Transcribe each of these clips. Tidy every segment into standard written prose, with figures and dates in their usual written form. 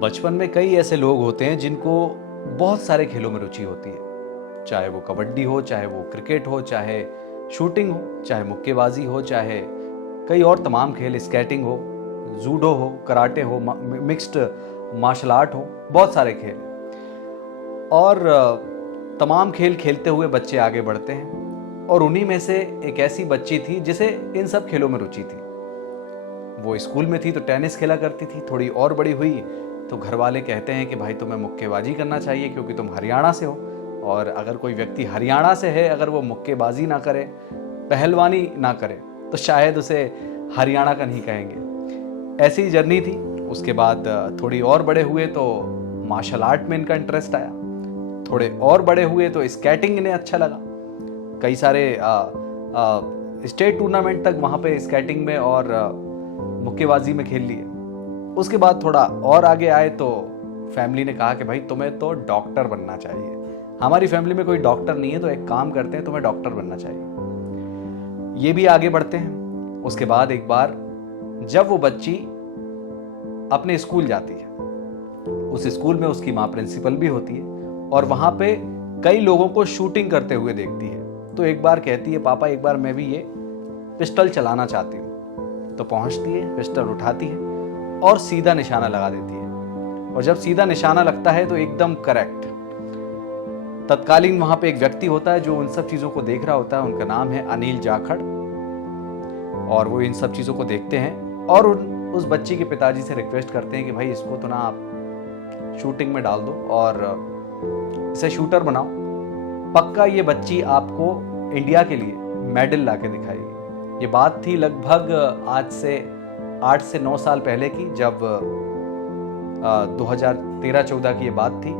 बचपन में कई ऐसे लोग होते हैं जिनको बहुत सारे खेलों में रुचि होती है। चाहे वो कबड्डी हो, चाहे वो क्रिकेट हो, चाहे शूटिंग हो, चाहे मुक्केबाजी हो, चाहे कई और तमाम खेल, स्केटिंग हो, जूडो हो, कराटे हो, मिक्स्ड मार्शल आर्ट हो, बहुत सारे खेल। और तमाम खेल खेलते हुए बच्चे आगे बढ़ते हैं। और उन्हीं में से एक ऐसी बच्ची थी जिसे इन सब खेलों में रुचि थी। वो स्कूल में थी तो टेनिस खेला करती थी। थोड़ी और बड़ी हुई तो घर वाले कहते हैं कि भाई तुम्हें मुक्केबाजी करना चाहिए क्योंकि तुम हरियाणा से हो, और अगर कोई व्यक्ति हरियाणा से है, अगर वो मुक्केबाजी ना करे, पहलवानी ना करे, तो शायद उसे हरियाणा का नहीं कहेंगे। ऐसी जर्नी थी। उसके बाद थोड़ी और बड़े हुए तो मार्शल आर्ट में इनका इंटरेस्ट आया। थोड़े और बड़े हुए तो स्केटिंग इन्हें अच्छा लगा। कई सारे स्टेट टूर्नामेंट तक वहाँ पे स्केटिंग में और मुक्केबाजी में खेल लिए। उसके बाद थोड़ा और आगे आए तो फैमिली ने कहा कि भाई तुम्हें तो डॉक्टर बनना चाहिए। हमारी फैमिली में कोई डॉक्टर नहीं है, तो एक काम करते हैं, तुम्हें डॉक्टर बनना चाहिए। ये भी आगे बढ़ते हैं। उसके बाद एक बार जब वो बच्ची अपने स्कूल जाती है, उस स्कूल में उसकी माँ प्रिंसिपल भी होती है और वहां पे कई लोगों को शूटिंग करते हुए देखती है। तो एक बार कहती है, पापा एक बार मैं भी ये पिस्टल चलाना चाहती हूँ। तो पहुंचती है, पिस्टल उठाती है और सीधा निशाना लगा देती है। और जब सीधा निशाना लगता है तो एकदम करेक्ट। तत्कालीन वहां पे एक व्यक्ति होता है जो उन सब चीजों को देख रहा होता है। उनका नाम है अनिल जाखड़। और वो इन सब चीजों को देखते हैं और उस बच्ची के पिताजी से रिक्वेस्ट करते हैं कि भाई इसको तो ना आप शूटिंग में डाल दो और इसे शूटर बनाओ। पक्का ये बच्ची आपको इंडिया के लिए मेडल ला के दिखाएगी। ये बात थी लगभग आज से 8 से 9 साल पहले की, जब 2013-14 की ये बात थी।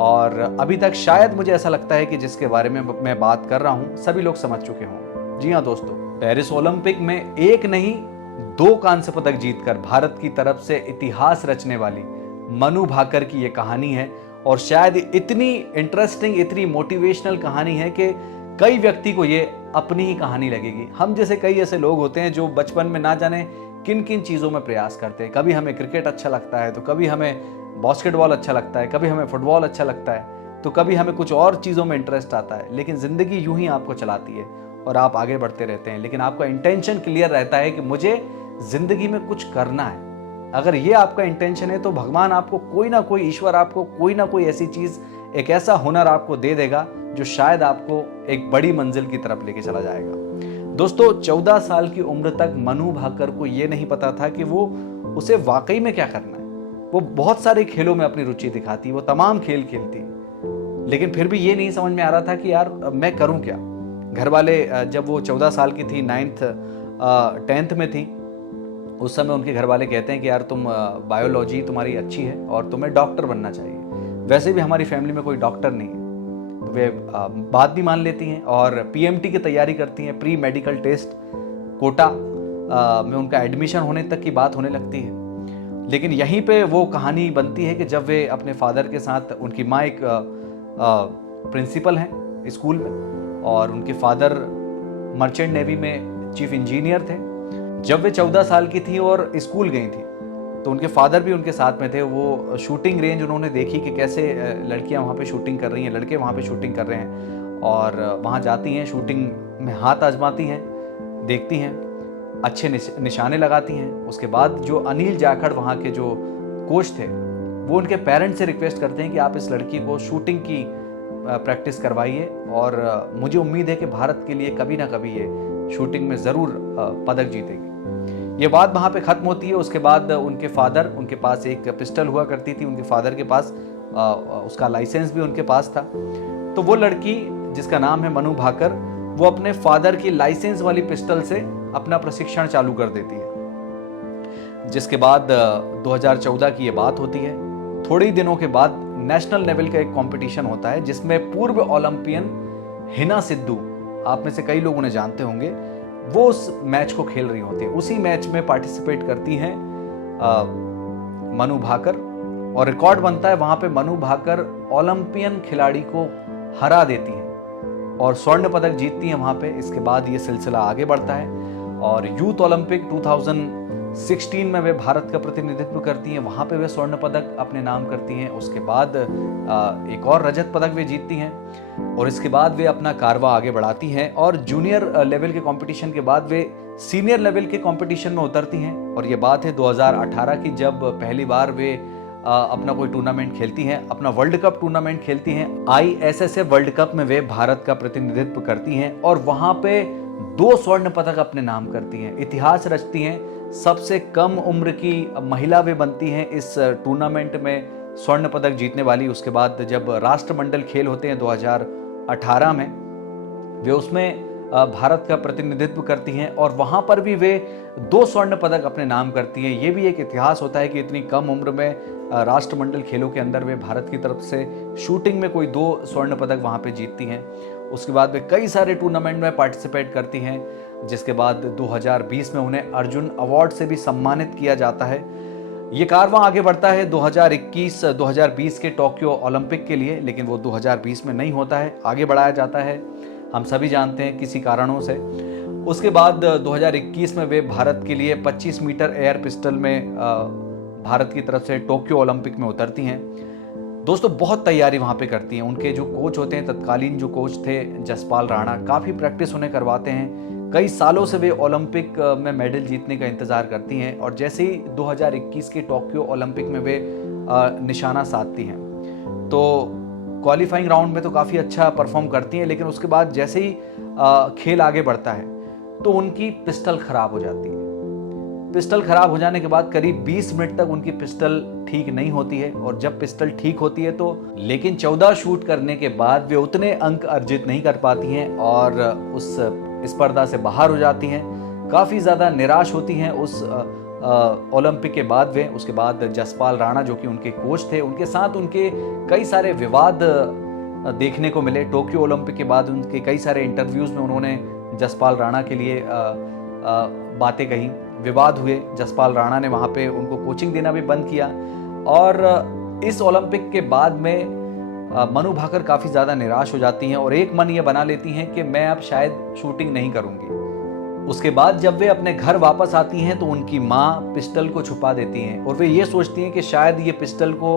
और अभी तक शायद मुझे ऐसा लगता है कि जिसके बारे में मैं बात कर रहा हूं सभी लोग समझ चुके हों। जी हाँ दोस्तों, पेरिस ओलंपिक में एक नहीं 2 कांस्य पदक जीतकर भारत की तरफ से इतिहास रचने वाली मनु भाकर की ये कहानी है। और शायद इतनी इंटरेस्टिंग, इतनी मोटिवेशनल कहानी है कि कई व्यक्ति को ये अपनी ही कहानी लगेगी। हम जैसे कई ऐसे लोग होते हैं जो बचपन में ना जाने किन किन चीज़ों में प्रयास करते हैं। कभी हमें क्रिकेट अच्छा लगता है, तो कभी हमें बास्केटबॉल अच्छा लगता है, कभी हमें फुटबॉल अच्छा लगता है, तो कभी हमें कुछ और चीज़ों में इंटरेस्ट आता है। लेकिन ज़िंदगी यूं ही आपको चलाती है और आप आगे बढ़ते रहते हैं। लेकिन आपका इंटेंशन क्लियर रहता है कि मुझे ज़िंदगी में कुछ करना है। अगर ये आपका इंटेंशन है तो भगवान आपको कोई ना कोई, ईश्वर आपको कोई ना कोई ऐसी चीज़, एक ऐसा हुनर आपको दे देगा जो शायद आपको एक बड़ी मंजिल की तरफ लेके चला जाएगा। दोस्तों, 14 साल की उम्र तक मनु भाकर को यह नहीं पता था कि उसे वाकई में क्या करना है। वो बहुत सारे खेलों में अपनी रुचि दिखाती, वो तमाम खेल खेलती, लेकिन फिर भी ये नहीं समझ में आ रहा था कि यार मैं करूं क्या। घर वाले, जब वो 14 साल की थी, 10th में थी, उस समय उनके घर वाले कहते हैं कि यार तुम बायोलॉजी तुम्हारी अच्छी है और तुम्हें डॉक्टर बनना चाहिए। वैसे भी हमारी फैमिली में कोई डॉक्टर नहीं है। तो वे बात भी मान लेती हैं और पीएमटी की तैयारी करती हैं। प्री मेडिकल टेस्ट कोटा में उनका एडमिशन होने तक की बात होने लगती है। लेकिन यहीं पे वो कहानी बनती है कि जब वे अपने फादर के साथ, उनकी माँ एक प्रिंसिपल हैं स्कूल में और उनके फादर मर्चेंट नेवी में चीफ इंजीनियर थे। जब वे 14 साल की थी और स्कूल गई थी तो उनके फादर भी उनके साथ में थे। वो शूटिंग रेंज उन्होंने देखी कि कैसे लड़कियां वहाँ पे शूटिंग कर रही हैं, लड़के वहाँ पे शूटिंग कर रहे हैं, और वहाँ जाती हैं, शूटिंग में हाथ आजमाती हैं, देखती हैं, अच्छे निशाने लगाती हैं। उसके बाद जो अनिल जाखड़ वहाँ के जो कोच थे, वो उनके पेरेंट्स से रिक्वेस्ट करते हैं कि आप इस लड़की को शूटिंग की प्रैक्टिस करवाइए और मुझे उम्मीद है कि भारत के लिए कभी ना कभी ये शूटिंग में ज़रूर पदक जीतेगी। ये बात वहाँ पे ख़त्म होती है। उसके बाद उनके फादर, उनके पास एक पिस्टल हुआ करती थी, उनके फादर के पास उसका लाइसेंस भी उनके पास था। तो वो लड़की जिसका नाम है मनु भाकर, वो अपने फादर की लाइसेंस वाली पिस्टल से अपना प्रशिक्षण चालू कर देती है। जिसके बाद 2014 की ये बात होती है। थोड़े ही दिनों के बाद नेशनल लेवल का एक कंपटीशन होता है जिसमें पूर्व ओलंपियन हिना सिद्धू, आप में से कई लोग उन्हें जानते होंगे, वो उस मैच को खेल रही होती है। उसी मैच में पार्टिसिपेट करती हैं मनु भाकर और रिकॉर्ड बनता है वहां पे। मनु भाकर ओलंपियन खिलाड़ी को हरा देती हैं और स्वर्ण पदक जीतती हैं वहां पे। इसके बाद ये सिलसिला आगे बढ़ता है और यूथ ओलंपिक 16 में वे भारत का प्रतिनिधित्व करती हैं, वहाँ पे वे स्वर्ण पदक अपने नाम करती हैं। उसके बाद एक और रजत पदक वे जीतती हैं और इसके बाद वे अपना कारवा आगे बढ़ाती हैं और जूनियर लेवल के कंपटीशन के बाद वे सीनियर लेवल के कंपटीशन में उतरती हैं। और ये बात है 2018 की, जब पहली बार वे अपना कोई टूर्नामेंट खेलती हैं, अपना वर्ल्ड कप टूर्नामेंट खेलती हैं। ISSF वर्ल्ड कप में वे भारत का प्रतिनिधित्व करती हैं और वहाँ पे 2 स्वर्ण पदक अपने नाम करती हैं, इतिहास रचती हैं। सबसे कम उम्र की महिला वे बनती हैं इस टूर्नामेंट में स्वर्ण पदक जीतने वाली। उसके बाद जब राष्ट्रमंडल खेल होते हैं 2018 में, वे उसमें भारत का प्रतिनिधित्व करती हैं और वहाँ पर भी वे 2 स्वर्ण पदक अपने नाम करती हैं। ये भी एक इतिहास होता है कि इतनी कम उम्र में राष्ट्रमंडल खेलों के अंदर वे भारत की तरफ से शूटिंग में कोई 2 स्वर्ण पदक वहाँ पे जीतती हैं। उसके बाद वे कई सारे टूर्नामेंट में पार्टिसिपेट करती हैं, जिसके बाद 2020 में उन्हें अर्जुन अवार्ड से भी सम्मानित किया जाता है। ये कारवां आगे बढ़ता है 2021-2020 के टोक्यो ओलंपिक के लिए, लेकिन वो 2020 में नहीं होता है, आगे बढ़ाया जाता है, हम सभी जानते हैं किसी कारणों से। उसके बाद 2021 में वे भारत के लिए 25 मीटर एयर पिस्टल में भारत की तरफ से टोक्यो ओलंपिक में उतरती हैं। दोस्तों बहुत तैयारी वहाँ पे करती हैं। उनके जो कोच होते हैं, तत्कालीन जो कोच थे जसपाल राणा, काफ़ी प्रैक्टिस उन्हें करवाते हैं। कई सालों से वे ओलंपिक में मेडल जीतने का इंतज़ार करती हैं और जैसे ही 2021 के टोक्यो ओलंपिक में वे निशाना साधती हैं तो क्वालिफाइंग राउंड में तो काफ़ी अच्छा परफॉर्म करती हैं, लेकिन उसके बाद जैसे ही खेल आगे बढ़ता है तो उनकी पिस्टल ख़राब हो जाती है। पिस्टल ख़राब हो जाने के बाद करीब 20 मिनट तक उनकी पिस्टल ठीक नहीं होती है और जब पिस्टल ठीक होती है तो लेकिन 14 शूट करने के बाद वे उतने अंक अर्जित नहीं कर पाती हैं और उस स्पर्धा से बाहर हो जाती हैं। काफ़ी ज़्यादा निराश होती हैं उस ओलंपिक के बाद वे। उसके बाद जसपाल राणा जो कि उनके कोच थे, उनके साथ उनके कई सारे विवाद देखने को मिले। टोक्यो ओलंपिक के बाद उनके कई सारे इंटरव्यूज़ में उन्होंने जसपाल राणा के लिए बातें कही, विवाद हुए। जसपाल राणा ने वहाँ पे उनको कोचिंग देना भी बंद किया और इस ओलंपिक के बाद में मनु भाकर काफ़ी ज़्यादा निराश हो जाती हैं और एक मन ये बना लेती हैं कि मैं अब शायद शूटिंग नहीं करूँगी। उसके बाद जब वे अपने घर वापस आती हैं तो उनकी माँ पिस्टल को छुपा देती हैं और वे ये सोचती हैं कि शायद ये पिस्टल को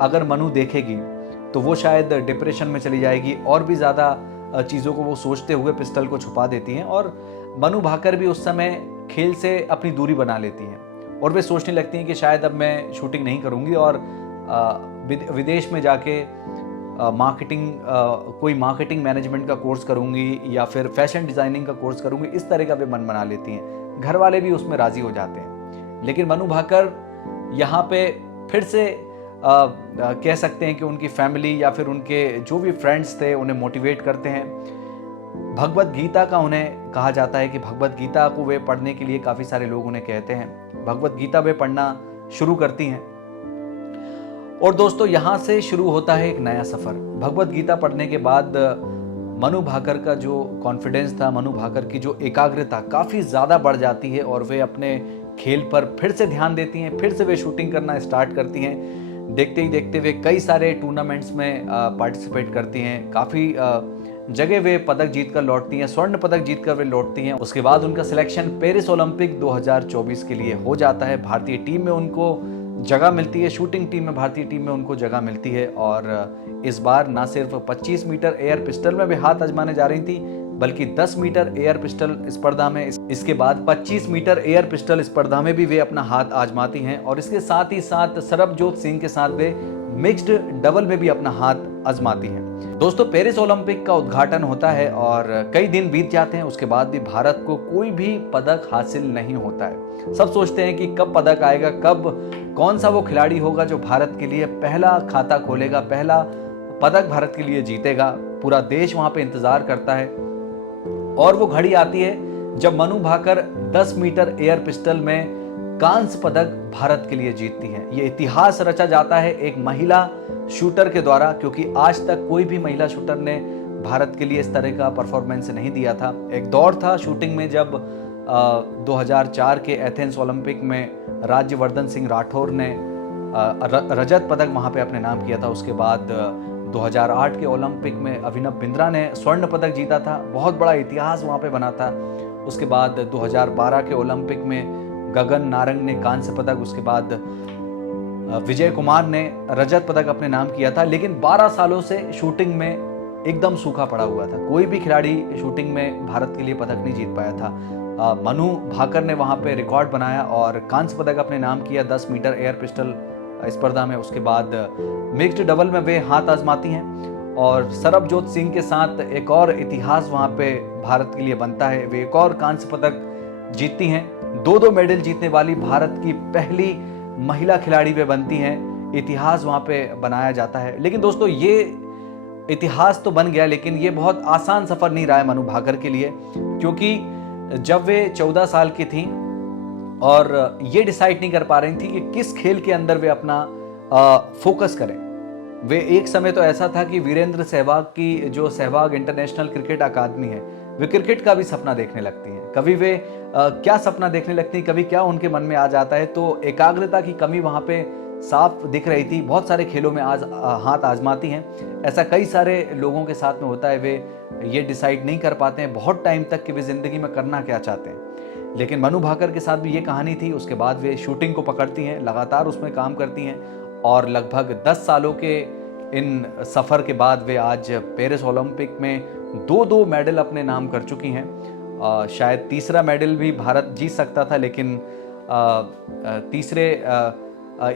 अगर मनु देखेगी तो वो शायद डिप्रेशन में चली जाएगी और भी ज़्यादा चीज़ों को वो सोचते हुए पिस्टल को छुपा देती हैं। और मनु भाकर भी उस समय खेल से अपनी दूरी बना लेती हैं और वे सोचने लगती हैं कि शायद अब मैं शूटिंग नहीं करूँगी और विदेश में जाके कोई मार्केटिंग मैनेजमेंट का कोर्स करूँगी या फिर फैशन डिज़ाइनिंग का कोर्स करूँगी, इस तरह का वे मन बना लेती हैं। घर वाले भी उसमें राज़ी हो जाते हैं, लेकिन मनु भाकर यहाँ पे फिर से कह सकते हैं कि उनकी फैमिली या फिर उनके जो भी फ्रेंड्स थे उन्हें मोटिवेट करते हैं। भगवत गीता का उन्हें कहा जाता है कि भगवत गीता को वे पढ़ने के लिए काफ़ी सारे लोग उन्हें कहते हैं। भगवत गीता वे पढ़ना शुरू करती हैं और दोस्तों यहाँ से शुरू होता है एक नया सफ़र। भगवत गीता पढ़ने के बाद मनु भाकर का जो कॉन्फिडेंस था, मनु भाकर की जो एकाग्रता काफ़ी ज़्यादा बढ़ जाती है और वे अपने खेल पर फिर से ध्यान देती हैं, फिर से वे शूटिंग करना स्टार्ट करती हैं। देखते ही देखते वे कई सारे टूर्नामेंट्स में पार्टिसिपेट करती हैं, काफ़ी जगह वे पदक जीतकर लौटती हैं, स्वर्ण पदक जीतकर वे लौटती हैं। उसके बाद उनका सिलेक्शन पेरिस ओलंपिक 2024 के लिए हो जाता है। भारतीय टीम में उनको जगह मिलती है, शूटिंग टीम में, भारतीय टीम में उनको जगह मिलती है और इस बार ना सिर्फ 25 मीटर एयर पिस्टल में वे हाथ आजमाने जा रही थी, बल्कि 10 मीटर एयर पिस्टल स्पर्धा में, इसके बाद 25 मीटर एयर पिस्टल स्पर्धा में भी वे अपना हाथ आजमाती हैं और इसके साथ ही साथ सरबजोत सिंह के साथ वे मिक्स्ड डबल में भी अपना हाथ आजमाती हैं। दोस्तों पेरिस ओलंपिक का उद्घाटन होता है और कई दिन बीत जाते हैं, उसके बाद भी भारत को कोई भी पदक हासिल नहीं होता है। सब सोचते हैं कि कब पदक आएगा, कब कौन सा वो खिलाड़ी होगा जो भारत के लिए पहला खाता खोलेगा, पहला पदक भारत के लिए जीतेगा। पूरा देश वहां पे इंतजार करता है और वो घड़ी आती है जब Manu Bhaker 10 metre air pistol में कांस्य पदक भारत के लिए जीतती हैं। ये इतिहास रचा जाता है एक महिला शूटर के द्वारा, क्योंकि आज तक कोई भी महिला शूटर ने भारत के लिए इस तरह का परफॉर्मेंस नहीं दिया था। एक दौर था शूटिंग में जब 2004 के एथेंस ओलंपिक में राज्यवर्धन सिंह राठौर ने रजत पदक वहां पे अपने नाम किया था। उसके बाद 2008 के ओलंपिक में अभिनव बिंद्रा ने स्वर्ण पदक जीता था, बहुत बड़ा इतिहास वहां पे बना था। उसके बाद 2012 के ओलंपिक में गगन नारंग ने कांस्य पदक, उसके बाद विजय कुमार ने रजत पदक अपने नाम किया था। लेकिन 12 सालों से शूटिंग में एकदम सूखा पड़ा हुआ था, कोई भी खिलाड़ी शूटिंग में भारत के लिए पदक नहीं जीत पाया था। मनु भाकर ने वहां पे रिकॉर्ड बनाया और कांस्य पदक अपने नाम किया 10 मीटर एयर पिस्टल स्पर्धा में। उसके बाद मिक्स्ड डबल में वे हाथ आजमाती हैं और सरबजोत सिंह के साथ एक और इतिहास वहां पे भारत के लिए बनता है। वे एक और कांस्य पदक जीतती हैं, 2 मेडल जीतने वाली भारत की पहली महिला खिलाड़ी वे बनती हैं। इतिहास वहां पे बनाया जाता है। लेकिन दोस्तों, ये इतिहास तो बन गया, लेकिन ये बहुत आसान सफर नहीं रहा है मनु भाकर के लिए, क्योंकि जब वे 14 साल की थी और ये डिसाइड नहीं कर पा रही थी कि किस खेल के अंदर वे अपना फोकस करें। वे एक समय तो ऐसा था कि वीरेंद्र सहवाग की जो सहवाग इंटरनेशनल क्रिकेट अकादमी है, वे क्रिकेट का भी सपना देखने लगती हैं। कभी वे क्या सपना देखने लगती हैं, कभी क्या उनके मन में आ जाता है। तो एकाग्रता की कमी वहां पे साफ दिख रही थी। बहुत सारे खेलों में आज हाथ आजमाती हैं, ऐसा कई सारे लोगों के साथ में होता है। वे ये डिसाइड नहीं कर पाते हैं बहुत टाइम तक कि वे जिंदगी में करना क्या चाहते हैं। लेकिन मनु भाकर के साथ भी ये कहानी थी। उसके बाद वे शूटिंग को पकड़ती हैं, लगातार उसमें काम करती हैं और लगभग 10 सालों के इन सफ़र के बाद वे आज पेरिस ओलंपिक में 2 मेडल अपने नाम कर चुकी हैं। शायद तीसरा मेडल भी भारत जीत सकता था, लेकिन तीसरे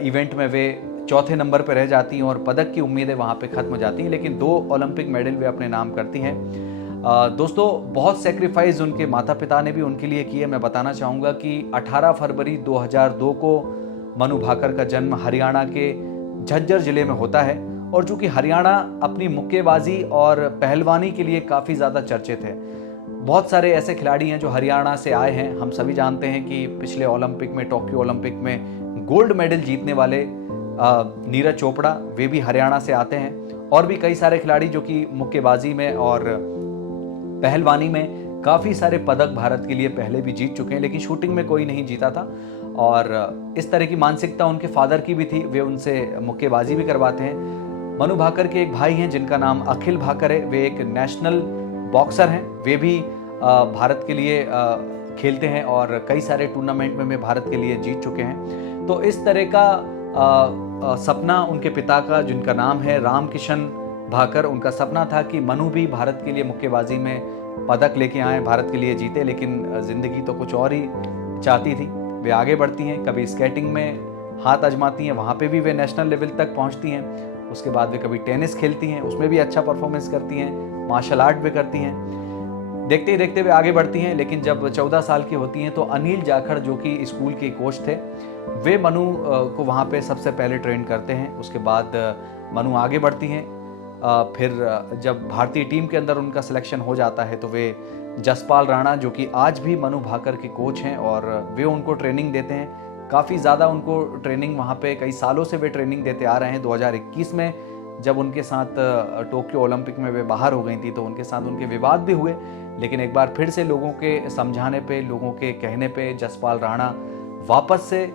इवेंट में वे चौथे नंबर पर रह जाती हैं और पदक की उम्मीदें वहाँ पे ख़त्म हो जाती हैं। लेकिन 2 ओलंपिक मेडल वे अपने नाम करती हैं। दोस्तों, बहुत सेक्रीफाइस उनके माता पिता ने भी उनके लिए किए। मैं बताना चाहूँगा कि 18 फरवरी 2002 को मनु भाकर का जन्म हरियाणा के झज्जर ज़िले में होता है। और चूँकि हरियाणा अपनी मुक्केबाजी और पहलवानी के लिए काफ़ी ज़्यादा चर्चित है, बहुत सारे ऐसे खिलाड़ी हैं जो हरियाणा से आए हैं। हम सभी जानते हैं कि पिछले ओलंपिक में, टोक्यो ओलंपिक में गोल्ड मेडल जीतने वाले नीरज चोपड़ा, वे भी हरियाणा से आते हैं। और भी कई सारे खिलाड़ी जो कि मुक्केबाजी में और पहलवानी में काफ़ी सारे पदक भारत के लिए पहले भी जीत चुके हैं, लेकिन शूटिंग में कोई नहीं जीता था। और इस तरह की मानसिकता उनके फादर की भी थी, वे उनसे मुक्केबाजी भी करवाते हैं। मनु भाकर के एक भाई हैं जिनका नाम अखिल भाकर है, वे एक नेशनल बॉक्सर हैं। वे भी भारत के लिए खेलते हैं और कई सारे टूर्नामेंट में वे भारत के लिए जीत चुके हैं। तो इस तरह का सपना उनके पिता का, जिनका नाम है रामकिशन भाकर, उनका सपना था कि मनु भी भारत के लिए मुक्केबाजी में पदक लेके आए, भारत के लिए जीते। लेकिन ज़िंदगी तो कुछ और ही चाहती थी। वे आगे बढ़ती हैं, कभी स्केटिंग में हाथ आजमाती हैं, वहाँ पे भी वे नेशनल लेवल तक पहुँचती हैं। उसके बाद वे कभी टेनिस खेलती हैं, उसमें भी अच्छा परफॉर्मेंस करती हैं, मार्शल आर्ट भी करती हैं। देखते ही देखते वे आगे बढ़ती हैं। लेकिन जब 14 साल की होती हैं तो अनिल जाखड़, जो कि स्कूल के कोच थे, वे मनु को वहाँ पे सबसे पहले ट्रेन करते हैं। उसके बाद मनु आगे बढ़ती हैं। फिर जब भारतीय टीम के अंदर उनका सिलेक्शन हो जाता है तो वे जसपाल राणा, जो कि आज भी मनु भाकर के कोच हैं, और वे उनको ट्रेनिंग देते हैं। काफ़ी ज़्यादा उनको ट्रेनिंग वहाँ पे कई सालों से वे ट्रेनिंग देते आ रहे हैं। 2021 में जब उनके साथ टोक्यो ओलंपिक में वे बाहर हो गई थी तो उनके साथ उनके विवाद भी हुए। लेकिन एक बार फिर से लोगों के समझाने पे, लोगों के कहने पे जसपाल राणा वापस से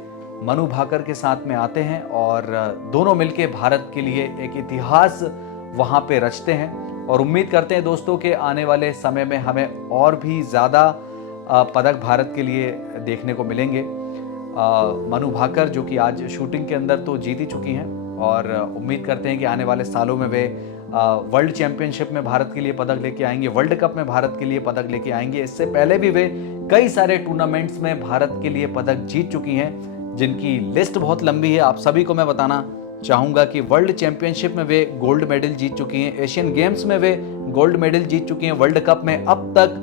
मनु भाकर के साथ में आते हैं और दोनों मिलके भारत के लिए एक इतिहास वहाँ पे रचते हैं। और उम्मीद करते हैं दोस्तों कि आने वाले समय में हमें और भी ज़्यादा पदक भारत के लिए देखने को मिलेंगे। मनु भाकर, जो कि आज शूटिंग के अंदर तो जीत ही चुकी हैं, और उम्मीद करते हैं कि आने वाले सालों में वे वर्ल्ड चैंपियनशिप में भारत के लिए पदक लेके आएंगे, वर्ल्ड कप में भारत के लिए पदक लेके आएंगे। इससे पहले भी वे कई सारे टूर्नामेंट्स में भारत के लिए पदक जीत चुकी हैं, जिनकी लिस्ट बहुत लंबी है। आप सभी को मैं बताना चाहूँगा कि वर्ल्ड चैंपियनशिप में वे गोल्ड मेडल जीत चुकी हैं, एशियन गेम्स में वे गोल्ड मेडल जीत चुकी हैं, वर्ल्ड कप में अब तक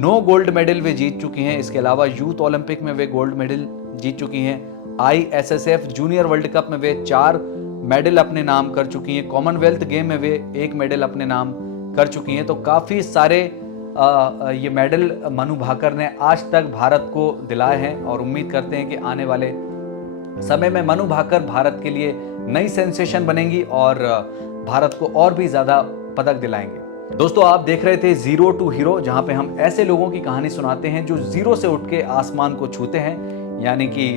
9 गोल्ड मेडल वे जीत चुकी हैं। इसके अलावा यूथ ओलंपिक में वे गोल्ड मेडल जीत चुकी हैं। ISSF जूनियर वर्ल्ड कप में वे 4 मेडल अपने नाम कर चुकी हैं। कॉमनवेल्थ गेम में वे 1 मेडल अपने नाम कर चुकी हैं। तो काफ़ी सारे ये मेडल मनु भाकर ने आज तक भारत को दिलाए हैं, और उम्मीद करते हैं कि आने वाले समय में मनु भाकर भारत के लिए नई सेंसेशन बनेंगी और भारत को और भी ज़्यादा पदक दिलाएंगे। दोस्तों, आप देख रहे थे जीरो टू हीरो, जहां पे हम ऐसे लोगों की कहानी सुनाते हैं जो जीरो से उठ के आसमान को छूते हैं, यानी कि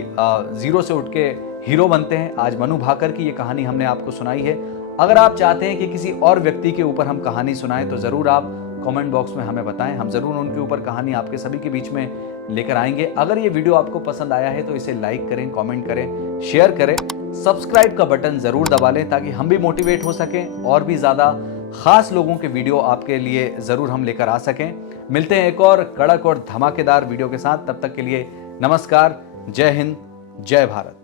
जीरो से उठ के हीरो बनते हैं। आज मनु भाकर की ये कहानी हमने आपको सुनाई है। अगर आप चाहते हैं कि किसी और व्यक्ति के ऊपर हम कहानी सुनाएं तो ज़रूर आप कमेंट बॉक्स में हमें बताएं, हम ज़रूर उनके ऊपर कहानी आपके सभी के बीच में लेकर आएंगे। अगर ये वीडियो आपको पसंद आया है तो इसे लाइक करें, कमेंट करें, शेयर करें, सब्सक्राइब का बटन जरूर दबा लें ताकि हम भी मोटिवेट हो सकें और भी ज़्यादा खास लोगों के वीडियो आपके लिए ज़रूर हम लेकर आ सकें। मिलते हैं एक और कड़क और धमाकेदार वीडियो के साथ। तब तक के लिए नमस्कार, जय हिंद, जय भारत।